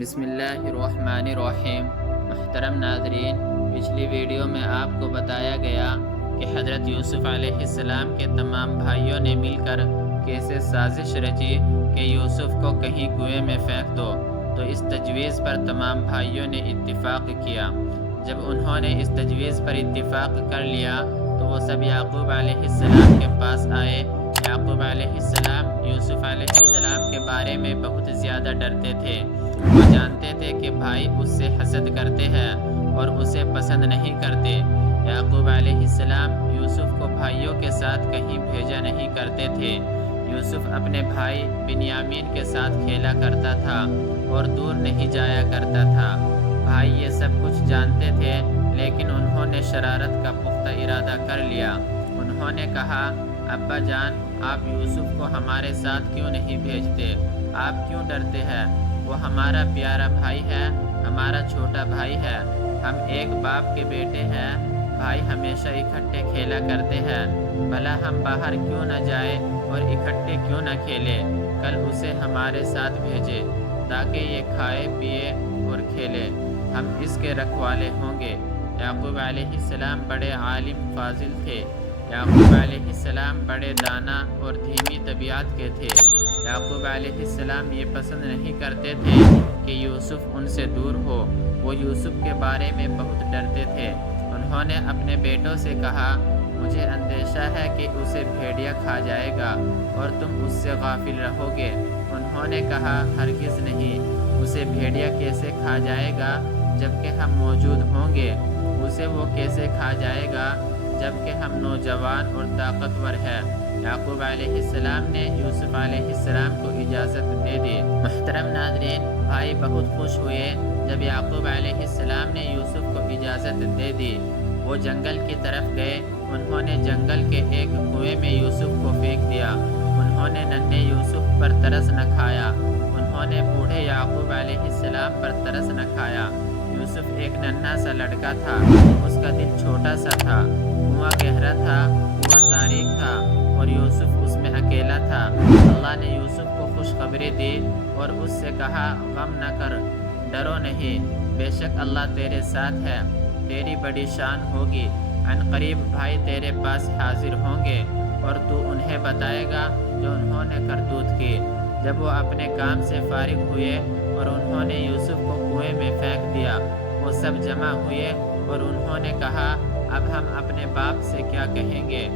بسم اللہ الرحمن الرحیم۔ محترم ناظرین، پچھلی ویڈیو میں آپ کو بتایا گیا کہ حضرت یوسف علیہ السلام کے تمام بھائیوں نے مل کر کیسے سازش رچی کہ یوسف کو کہیں کنویں میں پھینک دو، تو اس تجویز پر تمام بھائیوں نے اتفاق کیا۔ جب انہوں نے اس تجویز پر اتفاق کر لیا تو وہ سب یعقوب علیہ السلام کے پاس آئے۔ یعقوب علیہ السلام یوسف علیہ السلام کے بارے میں بہت زیادہ ڈرتے تھے۔ وہ جانتے تھے کہ بھائی اس سے حسد کرتے ہیں اور اسے پسند نہیں کرتے۔ یعقوب علیہ السلام یوسف کو بھائیوں کے ساتھ کہیں بھیجا نہیں کرتے تھے۔ یوسف اپنے بھائی بنیامین کے ساتھ کھیلا کرتا تھا اور دور نہیں جایا کرتا تھا۔ بھائی یہ سب کچھ جانتے تھے، لیکن انہوں نے شرارت کا پختہ ارادہ کر لیا۔ انہوں نے کہا، ابا جان، آپ یوسف کو ہمارے ساتھ کیوں نہیں بھیجتے؟ آپ کیوں ڈرتے ہیں؟ وہ ہمارا پیارا بھائی ہے، ہمارا چھوٹا بھائی ہے۔ ہم ایک باپ کے بیٹے ہیں، بھائی ہمیشہ اکٹھے کھیلا کرتے ہیں۔ بھلا ہم باہر کیوں نہ جائیں اور اکٹھے کیوں نہ کھیلیں؟ کل اسے ہمارے ساتھ بھیجے تاکہ یہ کھائے پیے اور کھیلے، ہم اس کے رکھوالے ہوں گے۔ یعقوب علیہ السلام بڑے عالم فاضل تھے۔ یعقوب علیہ السلام بڑے دانا اور دھیمی طبیعت کے تھے۔ یعقوب علیہ السلام یہ پسند نہیں کرتے تھے کہ یوسف ان سے دور ہو۔ وہ یوسف کے بارے میں بہت ڈرتے تھے۔ انہوں نے اپنے بیٹوں سے کہا، مجھے اندیشہ ہے کہ اسے بھیڑیا کھا جائے گا اور تم اس سے غافل رہو گے۔ انہوں نے کہا، ہرگز نہیں، اسے بھیڑیا کیسے کھا جائے گا جبکہ ہم موجود ہوں گے؟ اسے وہ کیسے کھا جائے گا جبکہ ہم نوجوان اور طاقتور ہیں؟ یعقوب علیہ السلام نے یوسف علیہ السلام کو اجازت دے دی۔ محترم ناظرین، بھائی بہت خوش ہوئے جب یعقوب علیہ السلام نے یوسف کو اجازت دے دی۔ وہ جنگل کی طرف گئے۔ انہوں نے جنگل کے ایک کنویں میں یوسف کو پھینک دیا۔ انہوں نے ننھے یوسف پر ترس نہ کھایا۔ انہوں نے بوڑھے یعقوب علیہ السلام پر ترس نہ کھایا۔ یوسف ایک ننھا سا لڑکا تھا، اس کا دل چھوٹا سا تھا، کنواں گہرا تھا، کنواں تاریک تھا اور یوسف اس میں اکیلا تھا۔ اللہ نے یوسف کو خوشخبری دی اور اس سے کہا، غم نہ کر، ڈرو نہیں، بے شک اللہ تیرے ساتھ ہے، تیری بڑی شان ہوگی۔ عن قریب بھائی تیرے پاس حاضر ہوں گے اور تو انہیں بتائے گا جو انہوں نے کرتوت کی۔ جب وہ اپنے کام سے فارغ ہوئے اور انہوں نے یوسف کو کنویں میں پھینک دیا، وہ سب جمع ہوئے اور انہوں نے کہا، اب ہم اپنے باپ سے کیا کہیں گے؟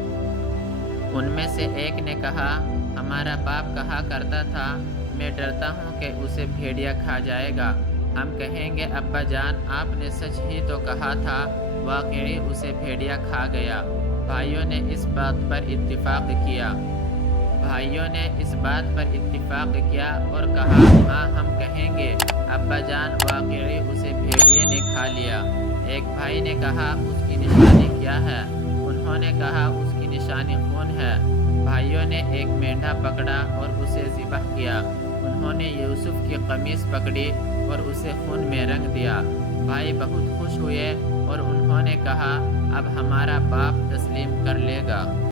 ان میں سے ایک نے کہا، ہمارا باپ کہا کرتا تھا، میں ڈرتا ہوں کہ اسے بھیڑیا کھا جائے گا۔ ہم کہیں گے، ابا جان، آپ نے سچ ہی تو کہا تھا، واقعی اسے بھیڑیا کھا گیا۔ بھائیوں نے اس بات پر اتفاق کیا اور کہا، ہاں ہم کہیں گے، ابا جان، واقعی اسے بھیڑیے نے کھا لیا۔ ایک بھائی نے کہا، اس کی نشانی کیا ہے؟ انہوں نے کہا، اس کی نشانی خون ہے۔ بھائیوں نے ایک مینڈھا پکڑا اور اسے ذبح کیا۔ انہوں نے یوسف کی قمیص پکڑی اور اسے خون میں رنگ دیا۔ بھائی بہت خوش ہوئے اور انہوں نے کہا، اب ہمارا باپ تسلیم کر لے گا۔